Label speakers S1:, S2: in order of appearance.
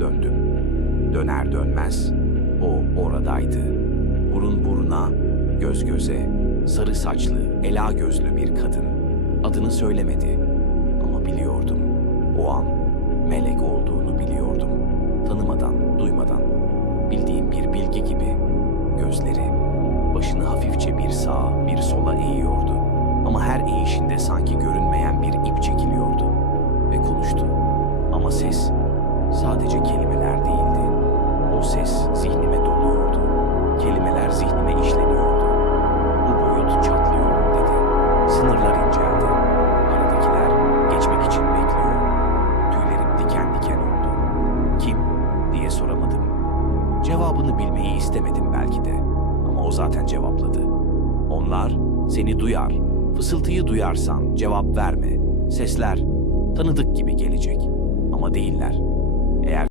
S1: Döndüm. Döner dönmez o oradaydı. Burun buruna, göz göze, sarı saçlı, ela gözlü bir kadın. Adını söylemedi ama biliyordum. O an melek olduğunu biliyordum. Tanımadan, duymadan, bildiğim bir bilgi gibi. Gözleri, başını hafifçe bir sağa, bir sola eğiyordu. Ama her eğişinde sanki görünmeyen sadece kelimeler değildi. O ses zihnime doluyordu. Kelimeler zihnime işleniyordu. Bu boyut çatlıyor dedi. Sınırlar inceldi. Aradakiler geçmek için bekliyor. Tüylerim diken diken oldu. Kim diye soramadım. Cevabını bilmeyi istemedim belki de. Ama o zaten cevapladı. Onlar seni duyar. Fısıltıyı duyarsan cevap verme. Sesler tanıdık gibi gelecek. Ama değiller. Yeah.